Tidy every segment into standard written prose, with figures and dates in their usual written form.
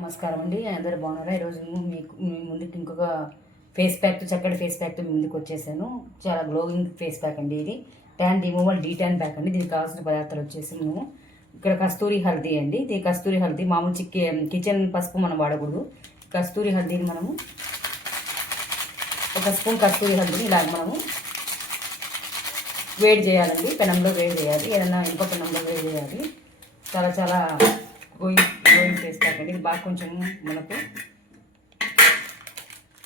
నమస్కారం అండి, అందరూ బాగున్నారా? ఈరోజు మీకు మీ ముందుకు ఇంకొక ఫేస్ ప్యాక్, చక్కటి ఫేస్ ప్యాక్తో ముందుకు వచ్చేసాను. చాలా గ్లోయింగ్ ఫేస్ ప్యాక్ అండి. ఇది ట్యాన్ రిమూవల్ డీ-ట్యాన్ ప్యాక్ అండి. దీనికి కావాల్సిన పదార్థాలు వచ్చేసి మేము ఇక్కడ కస్తూరి హల్దీ అండి. ఇది కస్తూరి హల్దీ మామూలు కిచెన్ పసుపు మనం వాడకూడదు. కస్తూరి హల్దీని మనము ఒక స్పూన్ కస్తూరి హల్దీని ఇలాగ మనము వేడి చేయాలండి. పెనంలో వేడి చేయాలి, ఏదైనా ఇంకో పెనంలో వేడి చేయాలి. చాలా చాలా గోయింగ్ ఫేస్ ప్యాక్ అండి. ఇది బాగా కొంచెం మనకు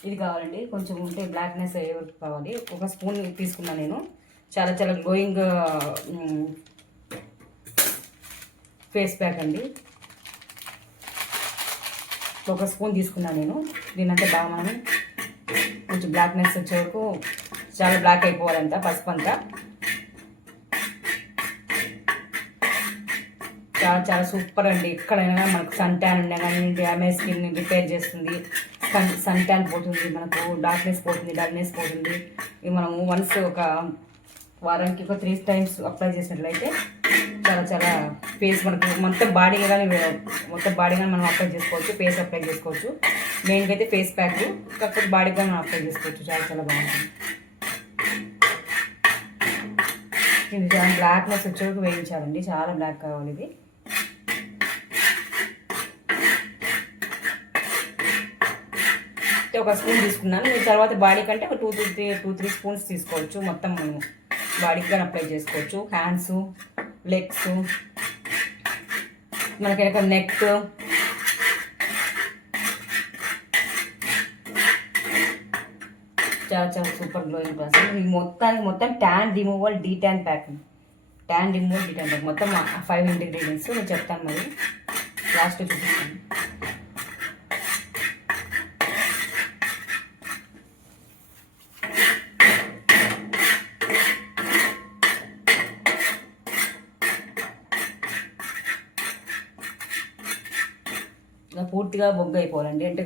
ఇది కావాలండి, కొంచెం ఉంటే బ్లాక్నెస్ ఎవరికి కావాలి. ఒక స్పూన్ తీసుకున్నాను నేను. చాలా చాలా గ్లోయింగ్ ఫేస్ ప్యాక్ అండి. ఒక స్పూన్ తీసుకున్నాను నేను. దీనంతా బాగా మనం కొంచెం బ్లాక్నెస్ వచ్చే వరకు చాలా బ్లాక్ అయిపోవాలంట పసుపు అంతా. చాలా చాలా సూపర్ అండి. ఎక్కడైనా మనకు సన్ ట్యాన్ ఉన్నా కానీ డ్యామేజ్ స్కిన్ రిపేర్ చేస్తుంది. సన్ ట్యాన్ పోతుంది, మనకు డార్క్నెస్ పోతుంది, డల్నెస్ పోతుంది. ఇది మనము వన్స్ ఒక వారానికి ఒక 3 times అప్లై చేసినట్లయితే చాలా చాలా ఫేస్ మనకు మొత్తం బాడీ కానీ మనం అప్లై చేసుకోవచ్చు. ఫేస్ అప్లై చేసుకోవచ్చు. మెయిన్గా అయితే ఫేస్ ప్యాక్, కాకపోతే బాడీకి కానీ మనం అప్లై చేసుకోవచ్చు. చాలా చాలా బాగుంటుంది. ఇది చాలా బ్లాక్నెస్ వచ్చేవరకు వేయించాలండి. చాలా బ్లాక్ కావాలి ఇది. ఒక స్పూన్ తీసుకున్నాను. మీరు తర్వాత బాడీ కంటే ఒక 2-3 స్పూన్స్ తీసుకోవచ్చు. మొత్తం మనం బాడీకి కానీ అప్లై చేసుకోవచ్చు. హ్యాండ్స్, లెగ్స్, మనకి నెక్, చాలా చాలా సూపర్ గ్లోయింగ్ ప్రాసెస్. ఇది మొత్తం tan removal D-tan pack. Tan removal D-tan pack మొత్తం 5 ఇంగ్రీడియంట్స్ నేను చెప్తాను, మరి లాస్ట్ చూపిస్తాను. ఇలా పూర్తిగా బొగ్గు అయిపోవాలండి. అంటే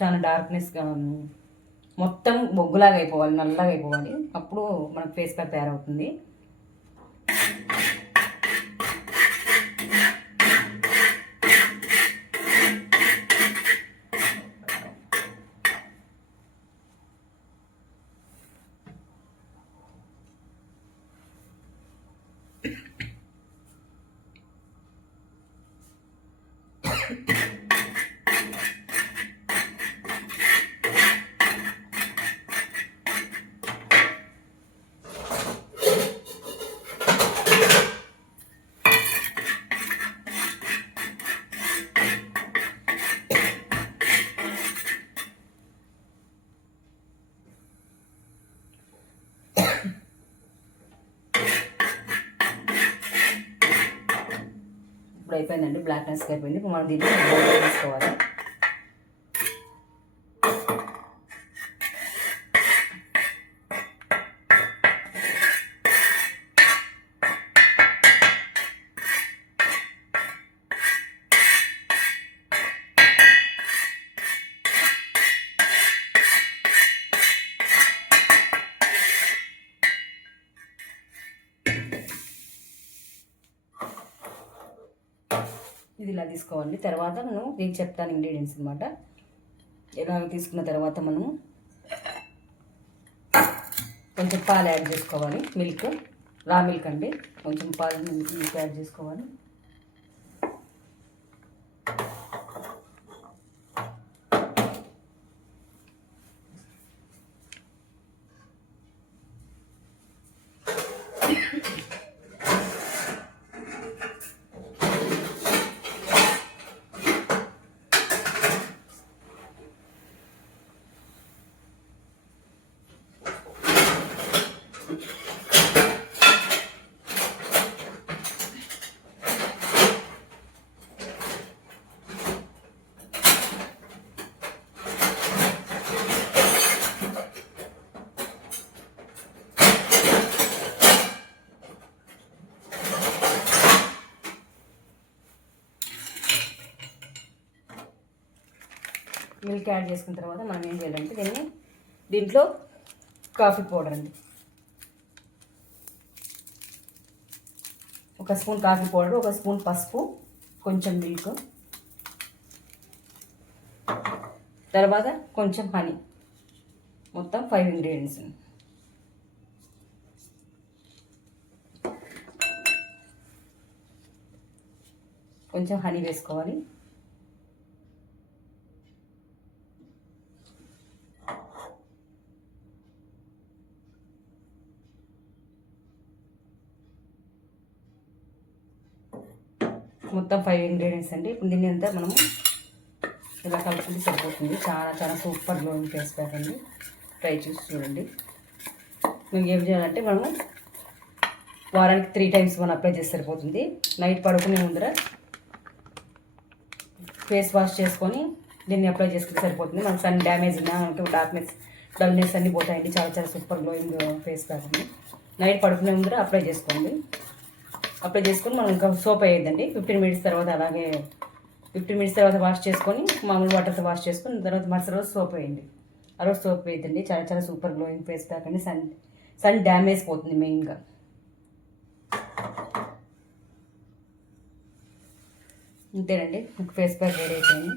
చాలా డార్క్నెస్గా మొత్తం బొగ్గులాగా అయిపోవాలి, నల్లగా అయిపోవాలి. అప్పుడు మనకు ఫేస్ ప్యాక్ తయారవుతుంది. ఇప్పుడు అయిపోయిందండి, బ్లాక్నెస్ అయిపోయింది. ఇప్పుడు మనం దీన్ని బౌల్లో తీసుకోవాలి. ఇది ఇలా తీసుకోవాలి. తర్వాత నేను దీనికి చెప్తాను ఇంగ్రీడియంట్స్ అనమాట. ఇలా తీసుకున్న తర్వాత మనము కొంచెం పాలు యాడ్ చేసుకోవాలి. మిల్క్, రా మిల్క్ అండి. కొంచెం పాలు మిల్క్ యాడ్ చేసుకోవాలి. మిల్క్ యాడ్ చేసుకున్న తర్వాత మనం ఏం చేయాలంటే దీంట్లో కాఫీ పౌడర్ అండి, ఒక స్పూన్ కాఫీ పౌడర్, ఒక స్పూన్ పసుపు, కొంచెం మిల్క్, తర్వాత కొంచెం హనీ, మొత్తం 5 ఇంగ్రీడియంట్స్. కొంచెం హనీ వేసుకోవాలి. మొత్తం 5 ఇంగ్రీడియంట్స్ అండి. ఇప్పుడు దీన్ని అంతా మనము ఇలా కలుపుకుంటే సరిపోతుంది. చాలా చాలా సూపర్ గ్లోయింగ్ ఫేస్ ప్యాక్ అండి. ట్రై చేసి చూడండి. మేము ఏం చేయాలంటే మనము వారానికి 3 టైమ్స్ మనం అప్లై చేస్తే సరిపోతుంది. నైట్ పడుకునే ముందర ఫేస్ వాష్ చేసుకొని దీన్ని అప్లై చేసుకుంటే సరిపోతుంది. మనకు సన్ డ్యామేజ్ ఉన్నా, మనకి డార్క్నెస్, డల్నెస్ అన్నీ పోతాయండి. చాలా చాలా సూపర్ గ్లోయింగ్ ఫేస్ ప్యాక్ అండి. నైట్ పడుకునే ముందర అప్లై చేసుకోండి. అప్లై చేసుకొని మనం ఇంకా సోప్ వేయద్దండి. 15 మినిట్స్ తర్వాత అలాగే 15 మినిట్స్ తర్వాత వాష్ చేసుకొని మామూలు వాటర్తో వాష్ చేసుకొని తర్వాత మరుసటి రోజు సోప్ వేయండి. ఆ రోజు సోప్ వేయద్దండి. చాలా చాలా సూపర్ గ్లోయింగ్ ఫేస్ ప్యాక్ అండి. సన్ డ్యామేజ్ పోతుంది మెయిన్గా. అంతేనండి, ఫేస్ ప్యాక్ రెడీ అయిపోయింది.